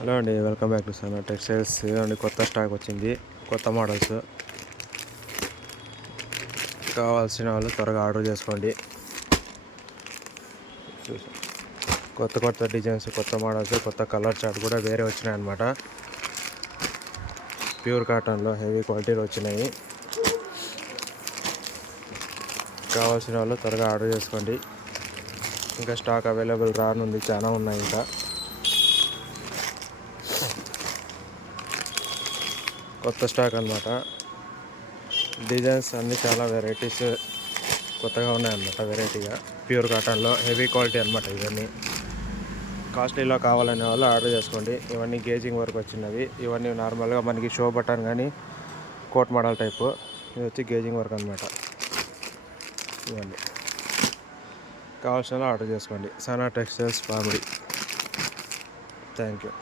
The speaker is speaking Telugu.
హలో అండి welcome back to Sana textiles అండి కొత్త స్టాక్ వచ్చింది కొత్త మోడల్స్. కావాల్సిన వాళ్ళు త్వరగా ఆర్డర్ చేసుకోండి. కొత్త కొత్త డిజైన్స్ కొత్త మోడల్స్ కొత్త కలర్ చార్ట్ కూడా వేరే వచ్చినాయి అనమాట ప్యూర్ కాటన్లో హెవీ క్వాలిటీలో వచ్చినాయి. కావాల్సిన వాళ్ళు త్వరగా ఆర్డర్ చేసుకోండి. ఇంకా స్టాక్ అవైలబుల్ రానుంది చాలా ఉన్నాయి ఇంకా. కొత్త స్టాక్ అన్నమాట. డిజైన్స్ అన్నీ చాలా వెరైటీస్ కొత్తగా ఉన్నాయన్నమాట వెరైటీగా ప్యూర్ కాటన్లో హెవీ క్వాలిటీ అనమాట ఇవన్నీ. కాస్ట్లీలో కావాలనే వాళ్ళు ఆర్డర్ చేసుకోండి. ఇవన్నీ గేజింగ్ వరకు వచ్చినవి. ఇవన్నీ నార్మల్గా మనకి షో బటన్ కానీ కోట్ మోడల్ టైపు. ఇది వచ్చి గేజింగ్ వర్క్ అనమాట ఇవన్నీ. కావాల్సిన ఆర్డర్ చేసుకోండి. Sana textiles family thank you